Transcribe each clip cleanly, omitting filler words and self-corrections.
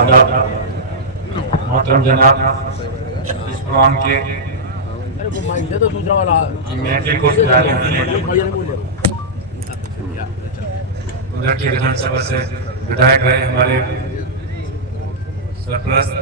आदाब। मोहतरम जनाब, इस प्रोग्राम के महफिल को सजाने उधर की विधानसभा से विधायक रहे हमारे सरपरस्त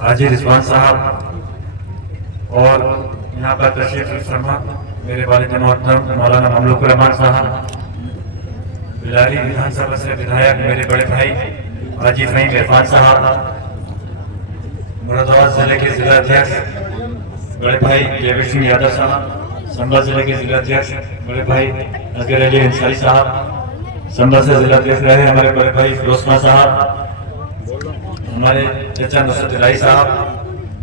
हाजी रिजवान साहब और यहाँ पर तशरीफ फरमा मेरे वालिद मोहतरम मौलाना ममलूकुर रहमान साहब, बिलारी विधानसभा से विधायक मेरे बड़े भाई हाजी फहीम इरफान साहब, मुरादाबाद जिले के जिला अध्यक्ष बड़े भाई जयवीर सिंह यादव साहब, संभल जिले के जिला अध्यक्ष बड़े भाई असगर अली अंसारी साहब, संभल से जिला अध्यक्ष रहे हमारे बड़े भाई फिरोज खान साहब, हमारे चचा नुसरत इलाही साहब,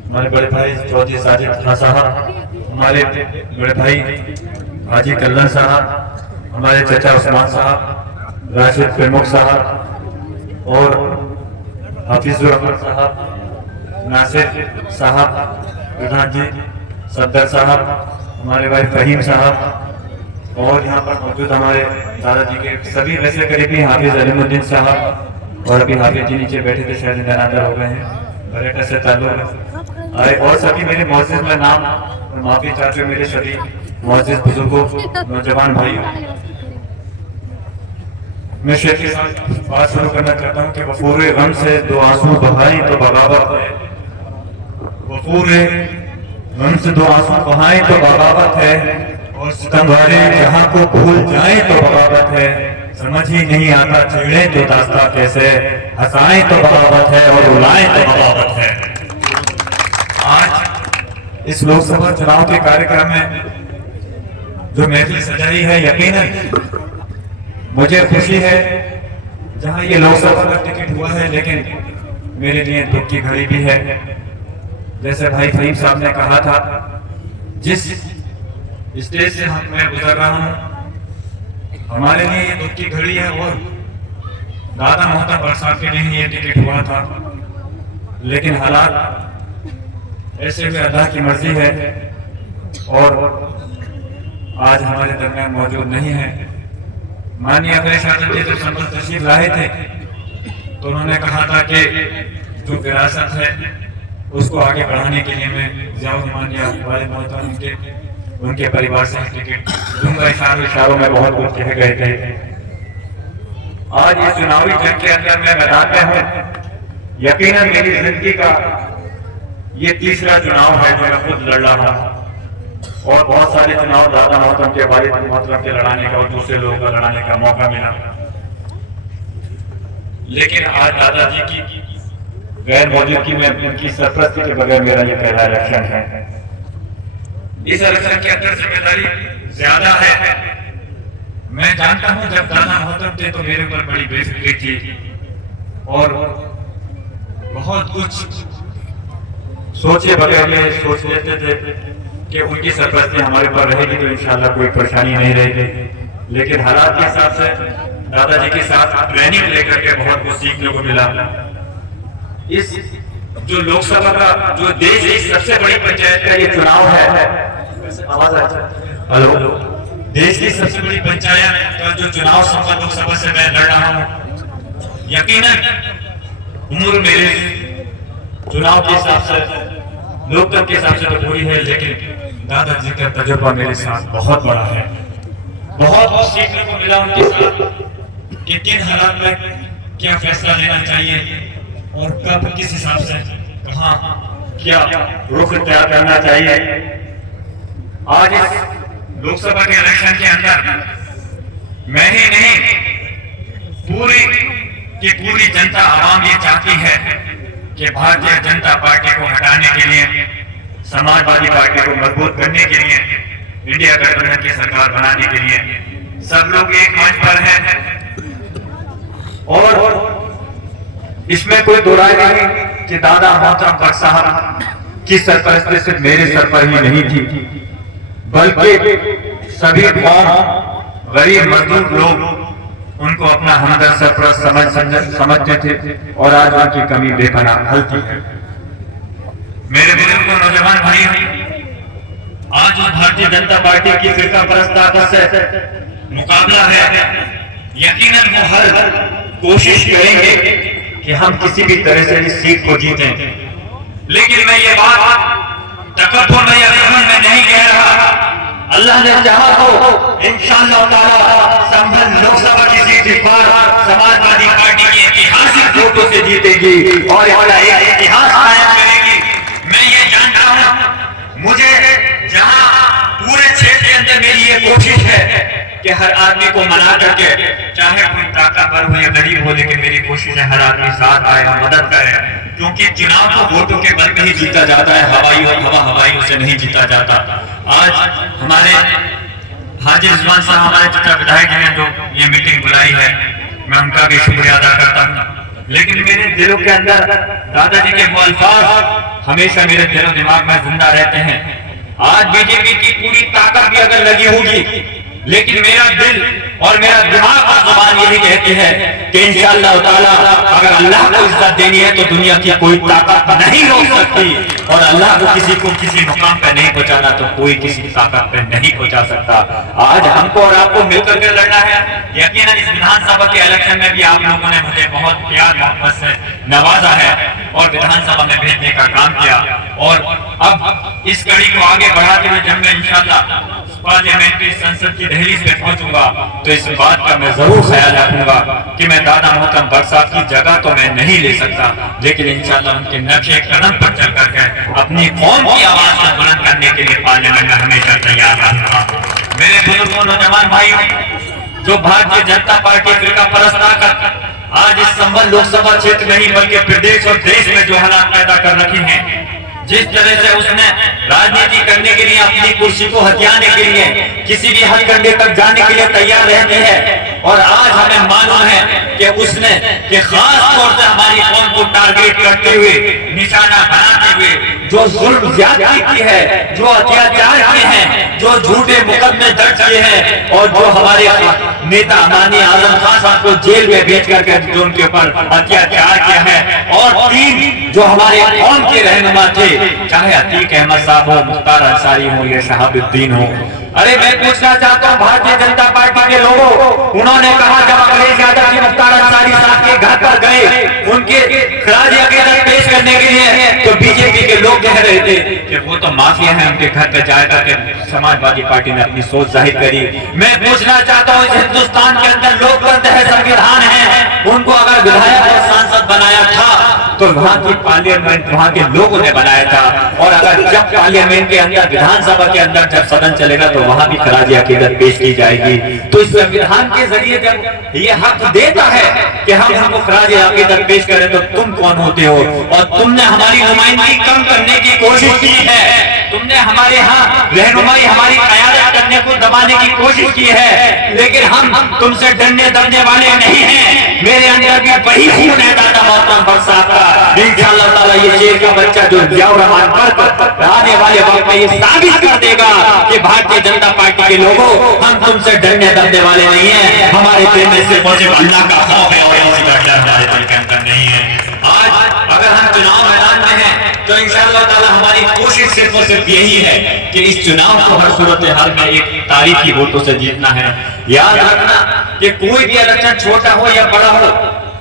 हमारे बड़े भाई चौधरी साजिद खान साहब, हमारे बड़े भाई हाजी कल्लन साहब, हमारे चचा उस्मान साहब, राशिद प्रमुख साहब और हाफिजुर रहमान साहब, नासिर साहब, प्रधान जी सफदर साहब, हमारे भाई फहीम साहब और यहाँ पर मौजूद हमारे दादाजी के सभी वैसे करीबी हाफिज अलीमुद्दीन साहब और अभी हाफिज जी नीचे बैठे थे, शायद अंदर हो गए हैं, पर्यटन से ताल्लुक आए और सभी मेरे मोअज़्ज़िज़ में नाम और माफी चाहते हुए मेरे सभी मोअज़्ज़िज़ बुजुर्गों, नौजवान भाइयों, मैं शेर के साथ बात शुरू करना चाहता हूँ कि वफूरे गम से दो आंसू बहाएं तो बगावत है, वफूरे गम से दो आंसू बहाएं तो बगावत है और सितम वाले जहां को भूल जाएं तो बगावत है, समझ ही नहीं आता छेड़े तो दास्ता कैसे, हंसाएं तो बगावत है और रुलाएं तो बगावत है। आज इस लोकसभा चुनाव के कार्यक्रम में जो महफिल सजाई है, यकीनन मुझे खुशी है जहां ये लोकसभा का टिकट हुआ है, लेकिन मेरे लिए दुख की घड़ी भी है। जैसे भाई फहीम साहब ने कहा था, जिस स्टेज से मैं गुजर रहा हूं हमारे लिए ये दुख की घड़ी है और दादा मोहतरम बरसात के लिए ये टिकट हुआ था, लेकिन हालात ऐसे हुए, अल्लाह की मर्जी है और आज हमारे दरमियान मौजूद नहीं है। माननीय अखिलेश यादव जी जब संसद तशरीफ लाए थे तो उन्होंने कहा था कि जो विरासत है उसको आगे बढ़ाने के लिए मैं ज़ियाउर या वाले मोहतरम उनके परिवार से टिकट दूंगा। इशारों में बहुत कुछ कह गए थे। आज इस चुनावी जंग के अंदर मैं मैदान में हूँ, यकीनन मेरी जिंदगी का ये तीसरा चुनाव है जो मैं खुद लड़ रहा हूँ और बहुत सारे चुनाव दादा मोहतरम के वालिद मोहतरम के लड़ाने का और दूसरे लोगों का लड़ाने का मौका मिला, लेकिन आज दादाजी की गैर मौजूदगी में उनकी सरपरस्ती के बगैर मेरा ये पहला इलेक्शन है। इस इलेक्शन के अंदर जिम्मेदारी ज्यादा है। मैं जानता हूं जब दादा मोहतरम थे तो मेरे ऊपर बड़ी बेफिक्री थी और बहुत कुछ सोचे बगैर ये सोच लेते थे कि उनकी सरपरस्ती हमारे पर रहेगी तो इंशाल्लाह कोई परेशानी नहीं रहेगी, लेकिन हालात के हिसाब से दादाजी के साथ ट्रेनिंग लेकर के बहुत कुछ सीखने को मिला। इस जो लोकसभा का जो देश की सबसे बड़ी पंचायत का ये चुनाव है, हेलो, देश की सबसे बड़ी पंचायत का जो चुनाव संभल लोकसभा से मैं लड़ रहा हूँ, यकीनन उम्र मेरे चुनाव के हिसाब से लोकतंत्र के हिसाब से तो पूरी है, लेकिन दादाजी का तजुर्बा मेरे साथ बहुत बड़ा है। बहुत कुछ सीखने को मिला उनके साथ कि किन हालात में क्या फैसला लेना चाहिए और कब किस हिसाब से कहां क्या रुख तैयार करना चाहिए। आज इस लोकसभा के इलेक्शन के अंदर मैं ही नहीं पूरी की पूरी जनता आवाम ये चाहती है कि भारतीय जनता पार्टी को हटाने के लिए, समाजवादी पार्टी को मजबूत करने के लिए, इंडिया गठबंधन की सरकार बनाने के लिए सब लोग एक मंच पर हैं और इसमें कोई दो राय नहीं कि दादा मोहतरम भट्ट साहब की सरपरस्ती सिर्फ मेरे सर पर ही नहीं थी, बल्कि सभी कौम, गरीब मजदूर लोग उनको अपना हमदर्द सरपरस्त समझते थे और आज उनकी कमी बेपनाह हल्की है। मेरे बुजुर्ग नौजवान भाई, आज भारतीय जनता पार्टी की फिरका परस्त ताकत से मुकाबला है, यकीनन वो हर कोशिश करेंगे कि हम किसी भी तरह से इस सीट को जीतें। लेकिन मैं ये बात तकब्बुर में या घमंड में नहीं कह रहा। अल्लाह ने चाहा तो इंशाअल्लाह ताला संभल लोकसभा की सीट इस बार समाजवादी पार्टी की ऐतिहासिक वोटों से जीतेगी और एक इतिहास कायम करेगी। मैं ये जानता हूं, मुझे जहां पूरे क्षेत्र के अंदर मेरी ये कोशिश है कि हर आदमी को मना करके, चाहे कोई ताकतवर हो या गरीब हो, लेकिन मेरी कोशिश है हर आदमी साथ आए और मदद करे, क्योंकि चुनाव तो वोटों के बल में ही जीता जाता है, हवाइयों से नहीं जीता जाता। आज हमारे हाजी रिजवान साहब, हमारे चचा विधायक ने जो ये मीटिंग बुलाई है, मैं उनका भी शुक्रिया अदा करता हूँ। लेकिन मेरे दिलों के अंदर दादाजी के वो अल्फाज हमेशा मेरे दिलो दिमाग में जिंदा रहते हैं। आज बीजेपी की पूरी ताकत भी अगर लगी होगी, लेकिन मेरा दिल और मेरा दिमाग और जुबान यही कहती है कि इंशाअल्लाह ताला अगर अल्लाह को इज्जत देनी है तो दुनिया की कोई ताकत नहीं रोक सकती, और अल्लाह को किसी मुकाम पर नहीं पहुंचाना तो कोई किसी ताकत पर नहीं पहुंचा सकता। आज हमको और आपको मिलकर के लड़ना है। यकीनन इस विधानसभा के इलेक्शन में भी आप लोगों ने मुझे बहुत प्यार मोहब्बत से नवाजा है और विधानसभा में भेजने का काम किया, और अब इस कड़ी को आगे बढ़ाते हुए जब मैं इंशाअल्लाह पार्लियामेंट्री संसद की दहलीज पे पहुंचूंगा तो इस बात का मैं जरूर ख्याल रखूंगा कि मैं दादा मोहतरम बख्श साहब की जगह तो मैं नहीं ले सकता, लेकिन इंशाअल्लाह उनके नक्शे कदम पर चल करके अपनी कौम की आवाज को बुलंद करने के लिए पार्लियामेंट में हमेशा तैयार रहूंगा। मेरे बुजुर्गों, नौजवान भाइयों, जो भारतीय जनता पार्टी फिरका परस्त ताकत आज इस संबल लोकसभा क्षेत्र नहीं बल्कि प्रदेश और देश में जो हालात पैदा कर रखी हैं, जिस तरह से उसने राजनीति करने के लिए, अपनी कुर्सी को हथियाने के लिए, किसी भी हथकंडे तक जाने के लिए तैयार रहती है, और आज हमें मालूम है कि उसने कि खास तौर से हमारी कौम को टारगेट करते हुए, निशाना बनाते हुए जो जुल्म ज्यादती की है, जो अत्याचार किए हैं, जो झूठे मुकदमे दर्ज किए हैं, और जो हमारे नेता माननीय आजम खान साहब को जेल में भेज करके जो उनके ऊपर अत्याचार किया है, और 3 जो हमारे कौम के रहनुमा थे, चाहे अतीक अहमद साहब हो, मुख्तार अंसारी हो या शहाबुद्दीन हो। अरे मैं पूछना चाहता हूँ भारतीय जनता पार्टी के लोगों, उन्होंने कहा जब अखिलेश यादव जी मुख्तार अंसारी साहब के घर पर गए उनके खराज अकीदत पेश करने के लिए, तो बीजेपी के लोग कह रहे थे कि वो तो माफिया है, उनके घर पर जाए करके समाजवादी पार्टी ने अपनी सोच जाहिर करी। मैं पूछना चाहता हूँ, इस हिंदुस्तान के अंदर लोकतंत्र है, संविधान है, उनको अगर विधायक और सांसद बनाया था तो वहाँ की पार्लियामेंट वहाँ के लोगों ने बनाया था, और अगर जब पार्लियामेंट के अंदर, विधानसभा के अंदर जब सदन चलेगा तो वहाँ भी खराज अकीदत पेश की जाएगी। तो इस संविधान के जरिए जब ये हक देता है कि हम हमको खराज अकीदत पेश करें, तो तुम कौन होते हो? और तुमने हमारी नुमाइंदगी कम करने की कोशिश की है, तुमने हमारे यहाँ रहनुमाई, हमारी क़यादत करने को दबाने की कोशिश की है, लेकिन हम तुमसे डरने दबने वाले नहीं हैं। मेरे अंदर भी वही खून है दादा मोहतरम बख्श साहब का। इंशाअल्लाह ताला ये शेर का बच्चा जो जियाउर रहमान पर आने वाले वक्त में ये साबित कर देगा कि भारतीय जनता पार्टी के लोगों, हम तुमसे डरने दबने वाले नहीं हैं। हमारे दिल में सिर्फ अल्लाह का खौफ है और किसी का डर हमारे दिल के अंदर नहीं है। आज अगर हम चुनाव मैदान में हैं तो इंशाअल्लाह ताला हमारी कोशिश सिर्फ और सिर्फ यही है कि इस चुनाव को हर सूरत हाल में एक तारीखी वोटों से जीतना है। याद रखना कि कोई भी इलेक्शन छोटा हो या बड़ा हो,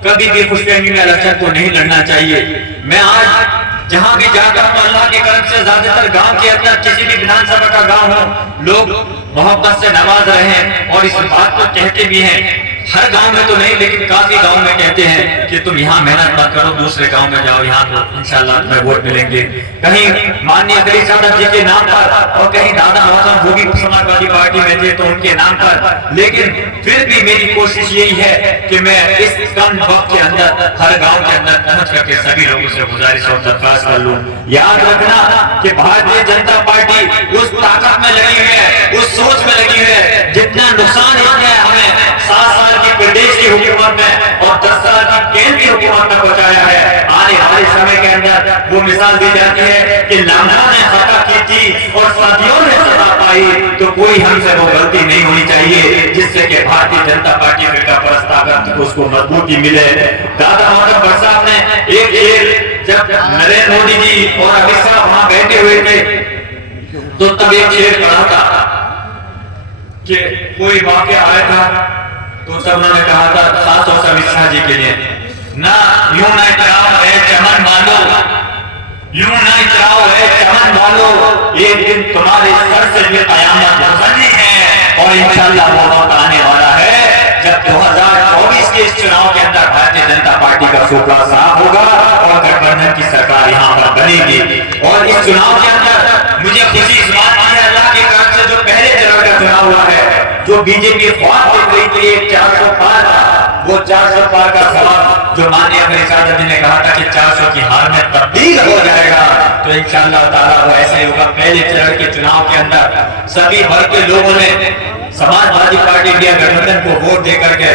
कभी भी खुशफहमी में इलेक्शन को नहीं लड़ना चाहिए। मैं आज जहां भी जाता हूं, अल्लाह के करम से ज्यादातर गांव के अंदर, किसी भी विधानसभा का गांव हो, लोग मोहब्बत से नवाज रहे हैं और इस बात को कहते भी हैं। हर गांव में तो नहीं, लेकिन काफी गांव में कहते हैं कि तुम यहाँ मेहनत मत करो, दूसरे गांव में जाओ, यहाँ तो इंशाअल्लाह तुम्हें वोट मिलेंगे। कहीं माननीय अखिलेश यादव जी के नाम पर, और कहीं दादा मोहतरम वो भी समाजवादी पार्टी में थे तो उनके नाम पर। लेकिन फिर भी मेरी कोशिश यही है कि मैं इस कम वक्त के अंदर हर गाँव के अंदर पहुंच करके सभी लोगों से गुजारिश और दरखास्त कर लूँ। याद रखना कि भारतीय जनता पार्टी उस ताकत में लगी हुई है, उस सोच में लगी हुई है, जितना नुकसान हो गया हमें 7 साल की प्रदेश की हुकूमत में और 10 साल की केंद्र की हुकूमत में पहुंचाया है। आने वाले समय के अंदर वो मिसाल दी जाती है कि लाखों ने खता की थी और सदियों ने सजा पाई, तो कोई हमसे वो गलती नहीं होनी चाहिए जिससे कि भारतीय जनता पार्टी फिरका परस्त ताकत उसको मजबूती मिले। दादा मोहतरम बख्श साहब ने एक शेर, जब नरेंद्र मोदी जी और अमित शाह वहां बैठे हुए थे तो तब एक शेर पढ़ा था कि कोई वाक्य आया था तो तब उन्होंने कहा था, खास तौर से अमित शाह जी के लिए, ना यूं ना इतराओ है चमन वालो, यूं ना इतराओ है चमन वालो, एक दिन तुम्हारे सर से भी कयामत गुजरनी है। और इंशाअल्लाह वो वक्त आने वाला है जब 2024 के इस चुनाव के अंदर भारतीय जनता पार्टी का सूपड़ा साफ होगा और गठबंधन की सरकार यहाँ पर बनेगी। और इस चुनाव के अंदर मुझे खुशी इस बात की है, अल्लाह की तरफ से जो पहले चरण का चुनाव हुआ है, जो बीजेपी ख्वाब देख रही थी 400 पार, वो 400 पार का ख्वाब जो माननीय अखिलेश जी ने कहा था कि 400 की हार में तब्दील हो जाएगा, तो इंशाअल्लाह ताला वो ऐसे होगा। पहले चरण के चुनाव के अंदर सभी वर्ग के लोगों ने समाजवादी पार्टी इंडिया गठबंधन को वोट दे करके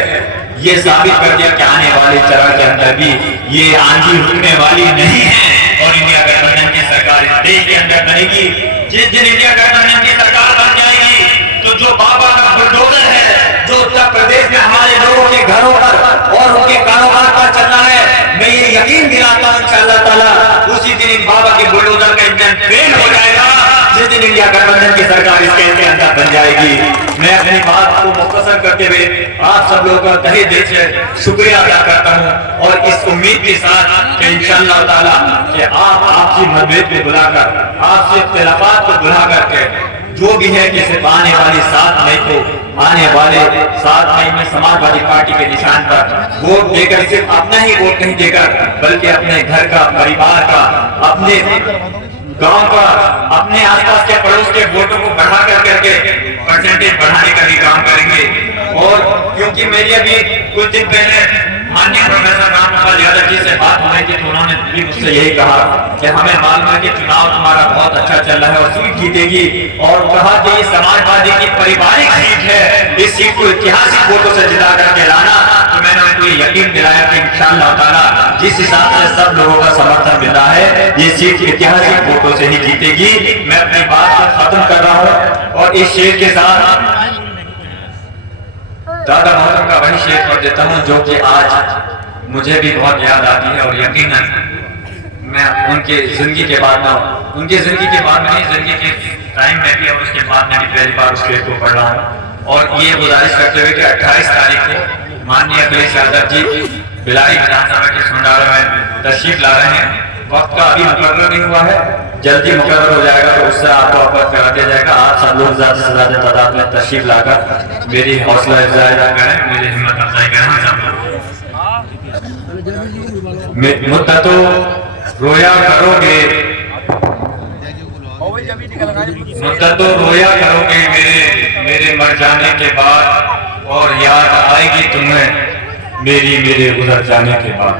ये साबित कर दिया कि आने वाले चरण के अंदर भी ये आंधी रुकने वाली नहीं है और इंडिया गठबंधन की सरकार इस देश के अंदर बनेगी। जिस दिन इंडिया गठबंधन की सरकार बन जाएगी तो जो बाबा का बुलडोजर है, जो उत्तर प्रदेश में हमारे लोगों के घरों पर और उनके कारोबार पर चल रहा है, मैं ये यकीन दिलाता हूं इंशाअल्लाह ताला उसी दिन इन बाबा के बुलडोजर का इंजन फेल हो जाएगा जिस दिन इंडिया गठबंधन की सरकार इसके अंदर बन जाएगी। मैं अपनी बात को मुख्तसर करते हुए आप सब लोगों का तहे दिल से शुक्रिया अदा करता हूं और इस उम्मीद के साथ कि इंशाअल्लाह ताला कि आप आपसी मतभेद को बुलाकर, आपसी इख्तिलाफात को बुला करके जो भी है कि सिर्फ आने वाली 7 मई को, आने वाले 7 मई में समाजवादी पार्टी के निशान पर वोट देकर, सिर्फ अपना ही वोट नहीं देकर बल्कि अपने घर का, परिवार का, अपने गांव का, अपने आसपास के पड़ोस के वोटों को बढ़ा करके परसेंटेज बढ़ाने का भी काम करेंगे। और क्योंकि मेरी अभी कुछ दिन पहले माननीय प्रोफेसर रामगोपाल यादव जी से बात हो रही थी तो उन्होंने भी मुझसे यही कहा कि हमें मालूम है कि चुनाव तुम्हारा बहुत अच्छा चल रहा है और सीट जीतेगी, और कहा कि ये समाजवादी की पारिवारिक सीट है, इस सीट को ऐतिहासिक वोटों से जिता करके लाना। तो मैंने उनको ये यकीन दिलाया कि इंशाअल्लाह ताला जिस हिसाब से सब लोगों का समर्थन मिल रहा है ये सीट ऐतिहासिक वोटों से ही जीतेगी। मैं अपनी बात को खत्म कर रहा हूँ और इस शेर के साथ दादा मोहतरम का वही शेर पढ़ देता हूँ जो कि आज मुझे भी बहुत याद आती है और यकीनन मैं उनके जिंदगी के बाद में, उनकी जिंदगी के बाद में नहीं, जिंदगी के टाइम में भी और उसके बाद में भी पहली बार उस शेर को पढ़ रहा हूँ। और ये गुजारिश करते हुए कि 28 तारीख को माननीय अखिलेश यादव जी बिलारी विधानसभा के सुंडाला में तशरीफ ला रहे हैं। वक्त का अभी मुकर्रर नहीं हुआ है, जल्दी मुकर्रर हो जाएगा तो उससे आपको अवगत करा दिया जाएगा। आप सब लोग ज्यादा से ज्यादा तादाद में तशरीफ लाकर मेरी हौसला अफजाई करें, मेरी हिम्मत अफजाई करें। मुद्दतों रोया करोगे, मुद्दतों रोया करोगे मेरे मर जाने के बाद, और याद आएगी तुम्हें मेरे गुजर जाने के बाद।